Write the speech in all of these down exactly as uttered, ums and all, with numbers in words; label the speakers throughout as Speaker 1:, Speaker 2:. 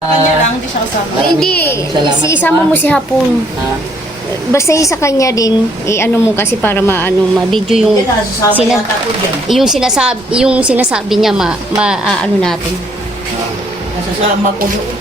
Speaker 1: Kanya lang, hindi siya kasama.
Speaker 2: Ay, hindi.
Speaker 3: Salamat
Speaker 2: Si-
Speaker 3: po,
Speaker 2: Isama
Speaker 3: ah.
Speaker 2: mo si Hapon.
Speaker 3: Ah,
Speaker 2: Basta yung sa kanya din, eh, ano mo kasi para maano ma-video yung
Speaker 1: Yan na, sasama
Speaker 2: sina-
Speaker 1: yata ko dyan.
Speaker 2: yung sinasabi yung sinasabi niya ma, ma ah, ano natin.
Speaker 1: Nasasama ko doon.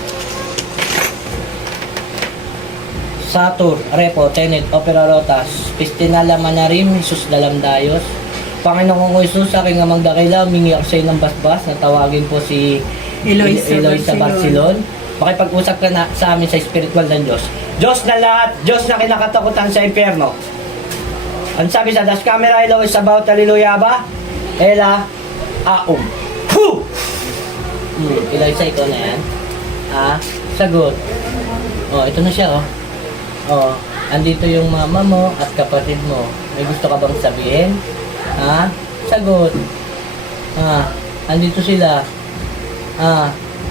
Speaker 3: Satur, Repo, Tenet, Opera Rotas, Pistinala Manarim, Jesus Dalamdayos. Panginoon ko Jesus, aking amang dakila, mingi ako sa ng basbas, natawagin po si
Speaker 1: Eloisa
Speaker 3: Eloisa Barcelon. Makipag-usap ka na sa amin sa spiritual ng Diyos. Diyos na lahat, Diyos na kinakatakutan sa impyerno. Ang sabi sa Das Camera, Elo is about, hallelujah ba? Ela, aum. Puh! Hmm, Eloisa, ikaw na yan. Ah, sagot. Oh, ito na siya, oh. Oh, andito yung mama mo at kapatid mo. May gusto ka bang sabihin? Ha? Sagot. Ah, andito sila. Ah.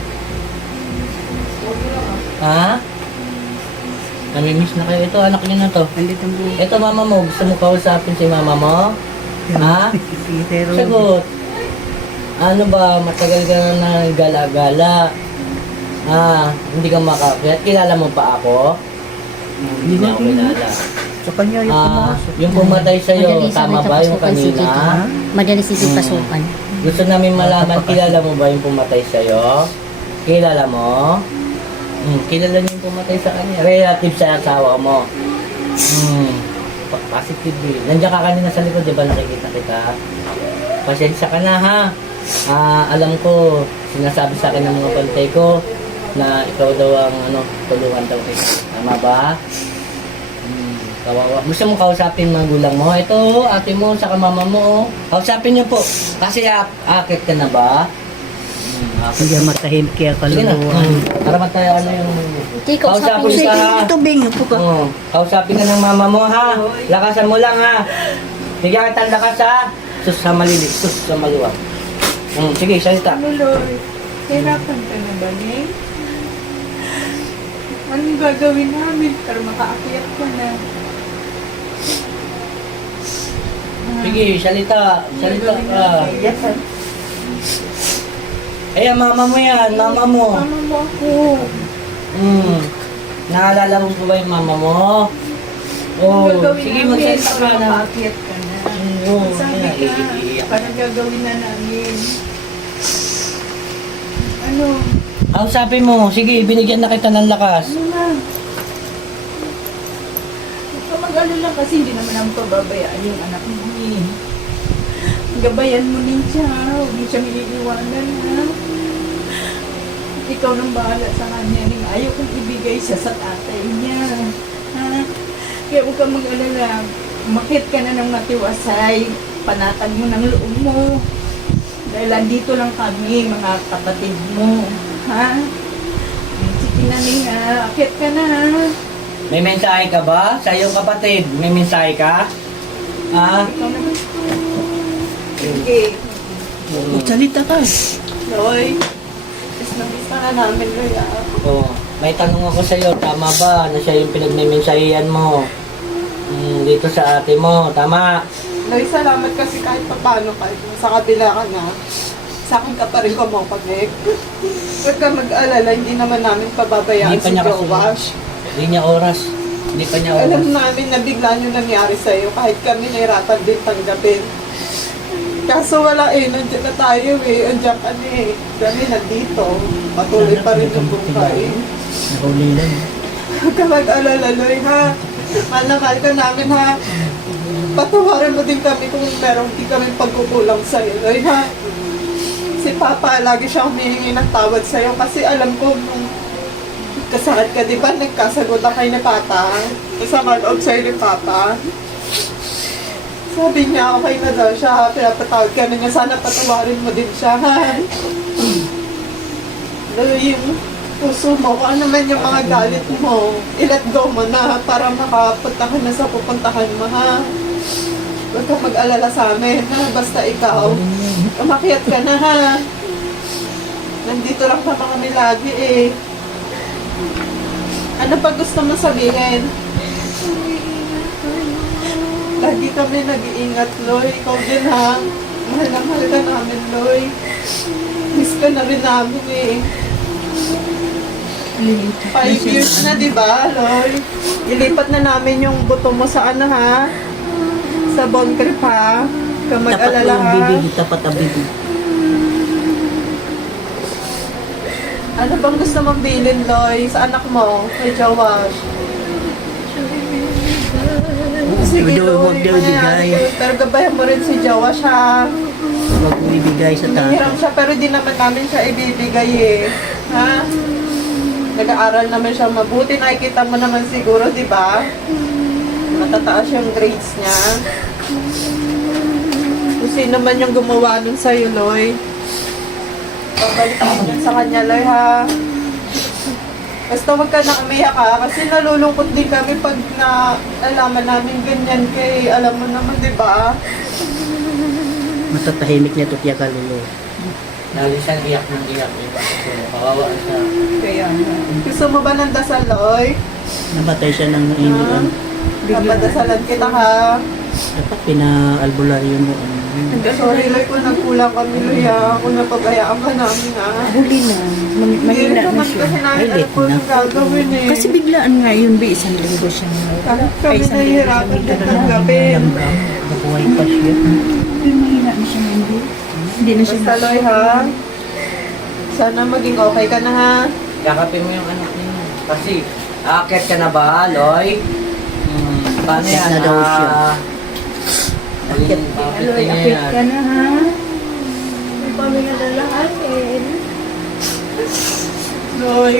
Speaker 3: Ha? Namimiss na kayo. Ito, anak niyo na to.
Speaker 1: Nandito mo.
Speaker 3: Ito, mama mo. Gusto mo kausapin si mama mo? Ha? Sagot. Ano ba? Matagal ka na gala-gala. Ah, hindi ka makakit. Kilala mo pa ako? Hindi niya ako kilala.
Speaker 1: Sa kanya yung
Speaker 3: Ah,
Speaker 1: pumasok.
Speaker 3: yung pumatay sa'yo,
Speaker 2: Madali sa
Speaker 3: tama
Speaker 2: may
Speaker 3: ba yung
Speaker 2: kapasukan si Tito,
Speaker 3: kanina?
Speaker 2: ha? Madali si Tito
Speaker 3: Hmm.
Speaker 2: pasukan.
Speaker 3: Gusto namin malaman, kilala mo ba yung pumatay sa'yo? Kilala mo? Hmm, kilala niyo yung pumatay sa kanya? Relative sa asawa mo? Hmm, pa- positive eh. Nandiyan ka kanina sa likod, di ba nakikita kita? Pasensya ka na ha. Ah, alam ko, sinasabi sa akin ng mga pantay ko na ikaw daw ang ano, tulungan daw kita. Tama ba? Hmm, kawawa. Gusto mo kausapin mga gulang mo? Ito, ate mo, saka mama mo. Oh. Kausapin niyo po. Kasi ak akit ka na ba? Hmm, akit.
Speaker 1: Hindi matahimik kaya
Speaker 3: Sige na. Hmm, para mataya ano yung...
Speaker 2: Okay, kausapin
Speaker 3: Kausapin
Speaker 2: siya.
Speaker 3: ka ha.
Speaker 1: Ito, Bing, upo ka.
Speaker 3: Oo. Kausapin ka ng mama mo ha. Lakasan mo lang ha. Bigyan kita ng lakas ha. Sus sa malili. Sus sa maluwag. Hmm, sige, salita.
Speaker 4: Ano, Lord? Hirapan ka na ba, Ning? Anong gagawin namin para makaakyat ka na?
Speaker 3: Sige, salita. Salita ka.
Speaker 4: Yes, sir.
Speaker 3: Eh, mama mo yan. Mama mo.
Speaker 4: Mama mo ako.
Speaker 3: Hmm. Naalala mo ba yung mama mo? Oh,
Speaker 4: Anong gagawin
Speaker 3: sige,
Speaker 4: namin
Speaker 3: magsalita ka
Speaker 4: para
Speaker 3: na.
Speaker 4: makaakyat ka na?
Speaker 3: Oo,
Speaker 4: Sabi
Speaker 3: yan,
Speaker 4: ka,
Speaker 3: iiiyak.
Speaker 4: parang gagawin na namin. Ano?
Speaker 3: Kausapin mo. Sige, binigyan na kita ng lakas.
Speaker 4: Ano na? Huwag ka mag-alala kasi hindi naman ang pababayaan yung anak mo eh. Gabayan mo din siya. Huwag mo siya niliiwanan ha. Ikaw nang bahala sa kanya. Ning ayaw kong ibigay siya sa tatay niya. Ha? Kaya huwag ka mag-alala. Umakit ka na ng matiwasay. Panatan mo ng loob mo. Dahil andito lang kami, mga kapatid mo. Ha? Sige na ning ha. Akit ka na ha.
Speaker 3: May mensahe ka ba sa iyong kapatid? May mensahe ka? Ha?
Speaker 4: Ikaw naman. Sige.
Speaker 3: Hmm.
Speaker 1: Salita ka.
Speaker 4: Loy. Tapos nabisa na namin, Loy ah.
Speaker 3: Oh, may tanong ako sa iyo, tama ba na siya yung pinagmemensahihan mo? Hmm, dito sa ate mo, tama?
Speaker 4: Loy, salamat kasi kahit pa paano kahit sa kabila ka na. Sa akin ka pa rin kumokonek. Huwag ka mag-alala, hindi naman namin pababayaan
Speaker 3: Hindi pa
Speaker 4: si
Speaker 3: niya kasi-
Speaker 4: Jowash.
Speaker 3: Hindi niya oras. Hindi pa niya oras.
Speaker 4: Alam namin na bigla nyo nangyari sa'yo kahit kami nahirapan din tanggapin. Kaso wala eh, nandiyan na tayo eh, andiyan ka na eh. Kami nandito, patuloy pa rin yung buhay.
Speaker 3: Nahuli lang.
Speaker 4: Huwag ka mag-alala, Loy, ha? Mahal na mahal ka namin, ha? Patawarin mo din kami kung merong di kami pagkukulang sa'yo, Loy, ha? Si Papa, lagi siya humihingi ng tawad sa'yo kasi alam ko nung kasakit ka, di ba? Nagkasagot na kayo ni Papa. Kasama loob sa'yo ni Papa. Sabi niya, okay na daw siya, ha? Pinapatawad ka na niya. Sana patawarin mo din siya, ha? Loy, yung puso mo, kung ano man yung mga galit mo, i-let go mo na para makapunta ka na sa pupuntahan mo, ha? Huwag ka mag-alala sa amin, ha? Basta ikaw, umakyat ka na, ha? Nandito lang naman kami lagi, eh. Ano pa gusto mo sabihin? Lagi kami nag-iingat, Loy. Ikaw din, ha? Mahal na mahal ka namin, Loy. Miss ka na rin namin, eh.
Speaker 1: lilipat.
Speaker 4: Five years na, di ba, Loy? Ilipat na namin yung buto mo sa ano, ha? Sa bone creep, ha? Kung
Speaker 1: Tapat
Speaker 4: mag-alala,
Speaker 1: ang
Speaker 4: ha?
Speaker 1: bibig, tapat ang bibig.
Speaker 4: Ano bang gusto mong bilhin, Loy? Sa anak mo? Kay Jowash? Sige,
Speaker 1: Huwag daw- huwag
Speaker 4: Loy.
Speaker 1: daw ibigay.
Speaker 4: mangyayari. Pero gabayan mo rin si Jowash, ha?
Speaker 1: Huwag mo ibigay sa
Speaker 4: Hinihiram
Speaker 1: tata.
Speaker 4: siya, pero di naman namin siya ibibigay, eh. Ha? Nag-aaral naman siya mabuti. Nakikita mo naman siguro, di ba? Matataas yung grades niya. Kung sino man yung gumawa nun sa'yo, Loy. Babalik mo dyan sa kanya, Loy, ha? Basta huwag ka na umiyak, ha? Kasi nalulungkot din kami pag na alaman namin ganyan kay, alam mo naman, di ba?
Speaker 1: Matatahimik niya ito tiyak ka lulo.
Speaker 3: Lalo siyang iyak ng iyak. Eh. So, kawawa siya.
Speaker 4: Kaya, gusto mo ba ng dasal, Loy?
Speaker 1: Namatay siya ng iniwan.
Speaker 4: Kapadasalan kita, ha?
Speaker 1: Dapat pina-albularyo mo. ano.
Speaker 4: Sorry, Loy, kung nagkulang kami, Loy, ha? Kung napabayaan ka namin, ha?
Speaker 1: Huli na. Mag-
Speaker 4: Hindi rin
Speaker 1: Mahina na
Speaker 4: naman
Speaker 1: siya.
Speaker 4: kasi namin
Speaker 1: Ay,
Speaker 4: alam
Speaker 1: late
Speaker 4: po
Speaker 1: na.
Speaker 4: yung gagawin, eh.
Speaker 1: Kasi biglaan nga yun, Bi. Isang linggo siya.
Speaker 4: Kahit kami nahihirapan din tanggapin.
Speaker 1: Nabuhay pa siya. Mahina na siya ngayon, Bi. Hindi na siya.
Speaker 4: Basta, Loy, ha? Sana maging okay ka na, ha?
Speaker 3: Yakapin mo yung anak niyo. Kasi, aakyat ka na ba, Loy? Hmm, paano
Speaker 1: Aakyat
Speaker 3: yan?
Speaker 1: na daw siya.
Speaker 3: Ah,
Speaker 1: Akyat.
Speaker 3: Bakit
Speaker 1: Aloy,
Speaker 3: niya
Speaker 1: akyat
Speaker 3: yan?
Speaker 1: ka na, ha?
Speaker 2: Ang kami nadalahanin.
Speaker 4: Loy.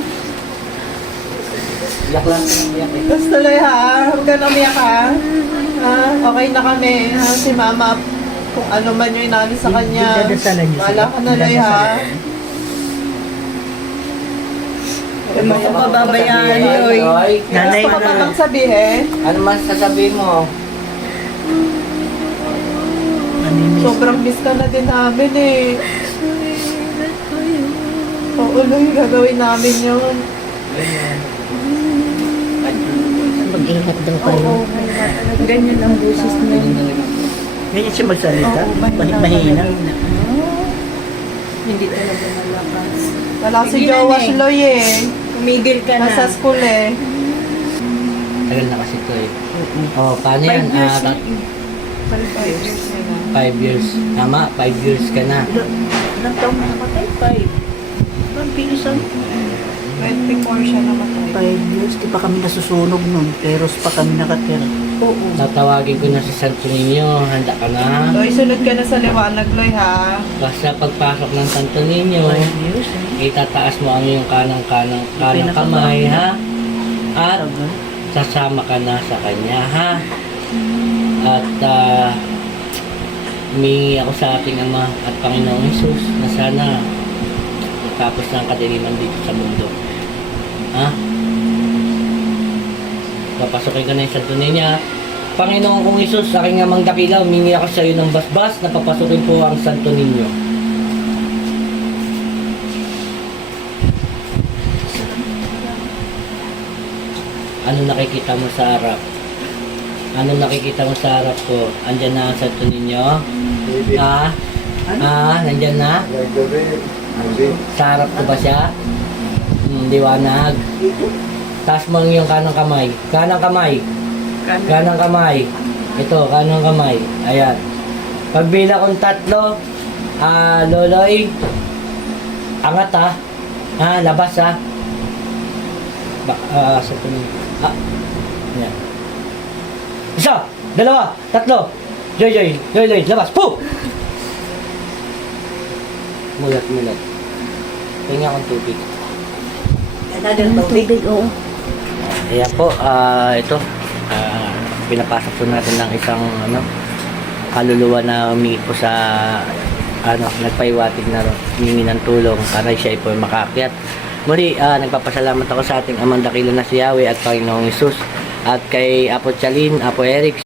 Speaker 3: Iyak lang siya, iyak eh.
Speaker 4: Basta, Loy, ha? Huwag ka na umiyak, ha? Ha? Okay na kami, ha? Si Mama, kung ano man yung inano sa kanya.
Speaker 1: Dadasalan niyo
Speaker 4: Wala ka na, Loy, ha?
Speaker 1: Huwag mo akong pababayaan, Loy.
Speaker 3: Loy.
Speaker 1: Nanay
Speaker 4: Gusto ko pa
Speaker 1: na.
Speaker 4: bang sabihin?
Speaker 3: Ano man sasabihin mo?
Speaker 1: Namimiss.
Speaker 4: Sobrang miss ka na din namin, eh. Oo, Loy, gagawin namin yun.
Speaker 2: Mag-ingat daw kayo.
Speaker 4: Oo,
Speaker 1: Ganyan ang boses niya. Ganyan siya magsalita.
Speaker 4: Oo,
Speaker 1: Mahina. mahina.
Speaker 2: Hindi talaga malakas.
Speaker 4: wala si
Speaker 1: Sige na,
Speaker 4: Jowash,
Speaker 1: Neng.
Speaker 4: Loy, eh.
Speaker 1: Kumigil ka na.
Speaker 4: Nasa school, eh.
Speaker 3: Tagal na kasi ito eh. Oh, paano yan?
Speaker 1: Five years
Speaker 3: Ah,
Speaker 1: na.
Speaker 3: tat-
Speaker 4: Five years na lang.
Speaker 3: five years. Tama, five years ka na.
Speaker 1: Ilang ilang taon na namatay? Five. Ang pilisan.
Speaker 4: twenty-four siya namatay.
Speaker 1: Five years. Di pa kami nasusunog nun. Pero pa kami nakatira. Oo.
Speaker 3: Tatawagin ko na si Santo Niño. Handa ka na?
Speaker 4: Loy, sunod ka na sa liwanag, Loy, ha?
Speaker 3: Basta pagpasok ng Santo Niño,
Speaker 1: Five years. eh.
Speaker 3: itataas mo ang iyong kanang-kanang kanang
Speaker 1: Pinaka-
Speaker 3: kamay, ha? At
Speaker 1: Tagal.
Speaker 3: sasama ka na sa kanya, ha? At uh, humingi ako sa ating Ama at Panginoong Jesus na sana magtapos ng kadiliman dito sa mundo. Ha? Papasokin ka na yung Santo Niño. Panginoon kong Jesus, sa aking amang dakila, humingi ako sa iyo ng basbas na papasukin po ang Santo Niño. Ano nakikita mo sa harap? Ano nakikita mo sa harap ko? Andyan na ang Santo Niño? Ha? Ha? Nandyan na? Sa harap ko ba siya? Hmm, liwanag. Taas mo ang iyong kanang kamay. Kanang kamay. Kanang kamay. Ito, kanang kamay. Ayan. Pagbila kong tatlo, ah, Loloy, angat ha. Ha, labas ha. Ba, ah, sa tingin. Ah, ayan. Isa, dalawa, tatlo. Joy, Joy, Joy, Joy, labas. Poo! Mulat, mulat. Tingnan akong tubig.
Speaker 2: Ang tubig, oo.
Speaker 3: Ayan po, ah, ito. Ah, pinapasok po natin ng isang ano, kaluluwa na humingi po sa ano, nagpaiwatig na humingi ng tulong para siya po ay makaakyat. Muli, ah, nagpapasalamat ako sa ating amang dakila na si Yahweh at Panginoong Jesus at kay Apo Chalin, Apo Eric,